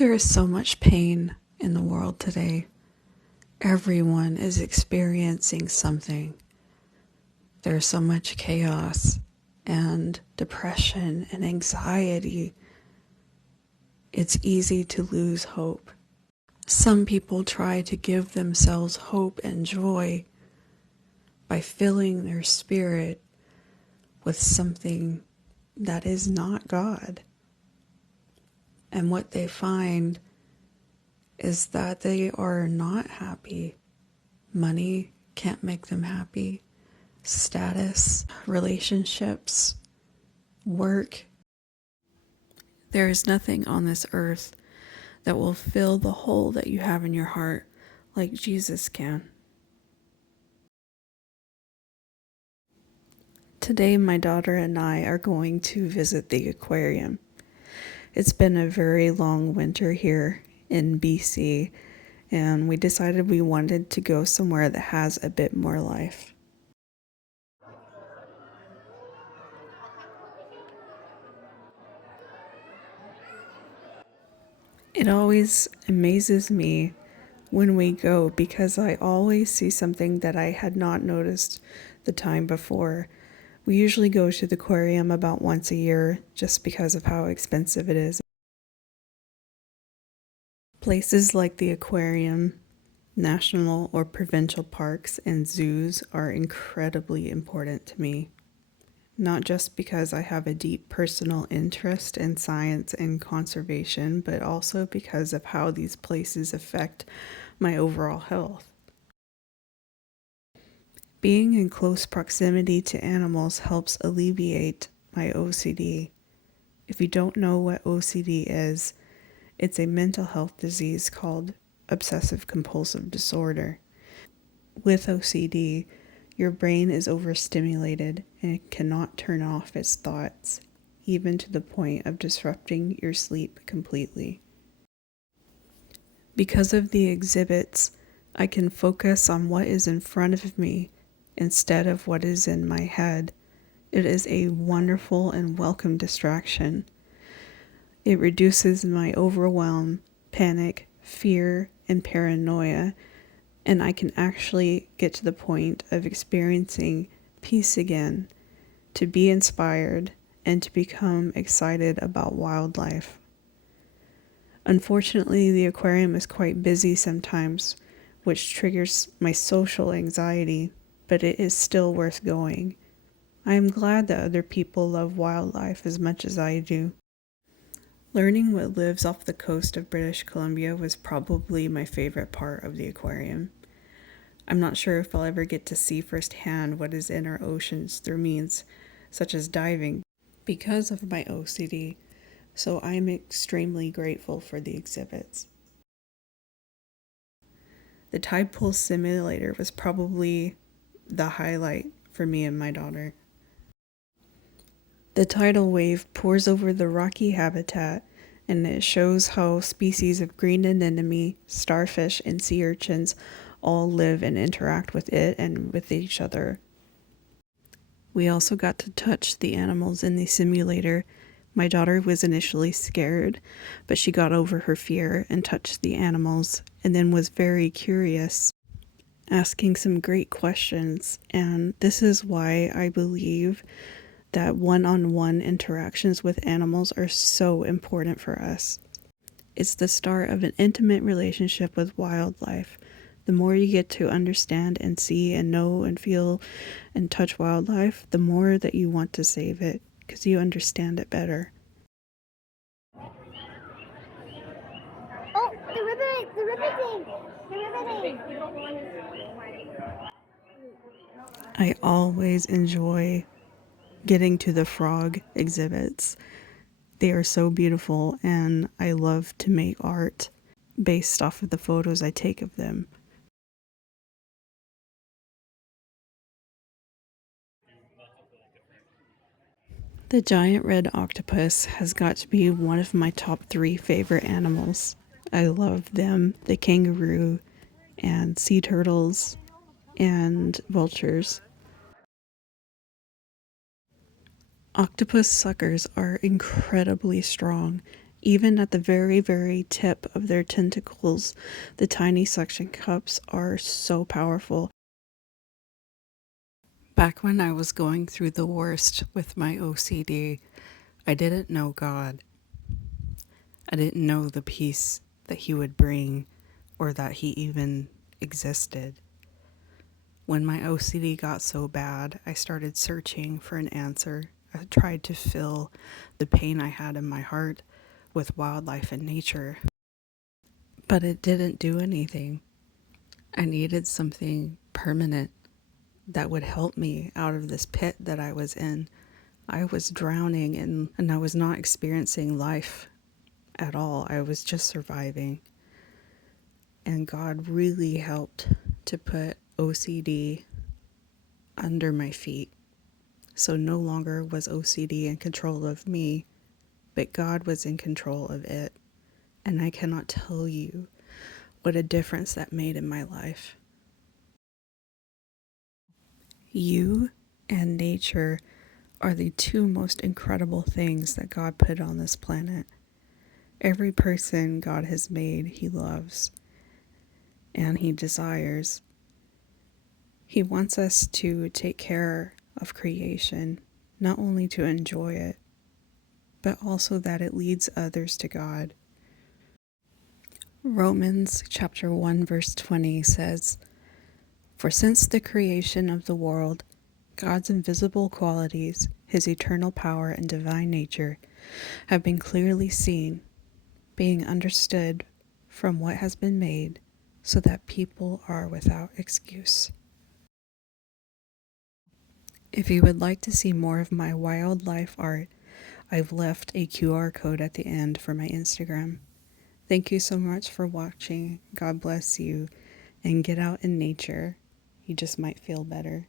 There is so much pain in the world today. Everyone is experiencing something. There's so much chaos and depression and anxiety. It's easy to lose hope. Some people try to give themselves hope and joy by filling their spirit with something that is not God. And what they find is that they are not happy. Money can't make them happy. Status, relationships, work. There is nothing on this earth that will fill the hole that you have in your heart like Jesus can. Today, my daughter and I are going to visit the aquarium. It's been a very long winter here in BC, and we decided we wanted to go somewhere that has a bit more life. It always amazes me when we go because I always see something that I had not noticed the time before. We usually go to the aquarium about once a year just because of how expensive it is. Places like the aquarium, national or provincial parks, and zoos are incredibly important to me. Not just because I have a deep personal interest in science and conservation, but also because of how these places affect my overall health. Being in close proximity to animals helps alleviate my OCD. If you don't know what OCD is, it's a mental health disease called obsessive compulsive disorder. With OCD, your brain is overstimulated and it cannot turn off its thoughts, even to the point of disrupting your sleep completely. Because of the exhibits, I can focus on what is in front of me instead of what is in my head. It is a wonderful and welcome distraction. It reduces my overwhelm, panic, fear, and paranoia, and I can actually get to the point of experiencing peace again, to be inspired, and to become excited about wildlife. Unfortunately, the aquarium is quite busy sometimes, which triggers my social anxiety, but it is still worth going. I am glad that other people love wildlife as much as I do. Learning what lives off the coast of British Columbia was probably my favorite part of the aquarium. I'm not sure if I'll ever get to see firsthand what is in our oceans through means such as diving because of my OCD, so I'm extremely grateful for the exhibits. The tide pool simulator was probably the highlight for me and my daughter. The tidal wave pours over the rocky habitat, and it shows how species of green anemone, starfish, and sea urchins all live and interact with it and with each other. We also got to touch the animals in the simulator. My daughter was initially scared, but she got over her fear and touched the animals, and then was very curious, asking some great questions. And this is why I believe that one-on-one interactions with animals are so important for us. It's the start of an intimate relationship with wildlife. The more you get to understand and see and know and feel and touch wildlife, the more that you want to save it because you understand it better. Oh, the riveting. I always enjoy getting to the frog exhibits. They are so beautiful, and I love to make art based off of the photos I take of them. The giant red octopus has got to be one of my top 3 favorite animals. I love them, the kangaroo, and sea turtles, and vultures. Octopus suckers are incredibly strong, Even at the very, very tip of their tentacles, the tiny suction cups are so powerful. Back when I was going through the worst with my OCD, I didn't know God. I didn't know the peace that He would bring or that He even existed. When my OCD got so bad, I started searching for an answer. I tried to fill the pain I had in my heart with wildlife and nature, but it didn't do anything. I needed something permanent that would help me out of this pit that I was in. I was drowning and I was not experiencing life at all. I was just surviving. And God really helped to put OCD under my feet. So no longer was OCD in control of me, but God was in control of it. And I cannot tell you what a difference that made in my life. You and nature are the two most incredible things that God put on this planet. Every person God has made, He loves and He desires. He wants us to take care of creation, not only to enjoy it, but also that it leads others to God. Romans chapter 1 verse 20 says, "For since the creation of the world, God's invisible qualities, His eternal power and divine nature, have been clearly seen, being understood from what has been made, so that people are without excuse." If you would like to see more of my wildlife art, I've left a QR code at the end for my Instagram. Thank you so much for watching. God bless you, and get out in nature. You just might feel better.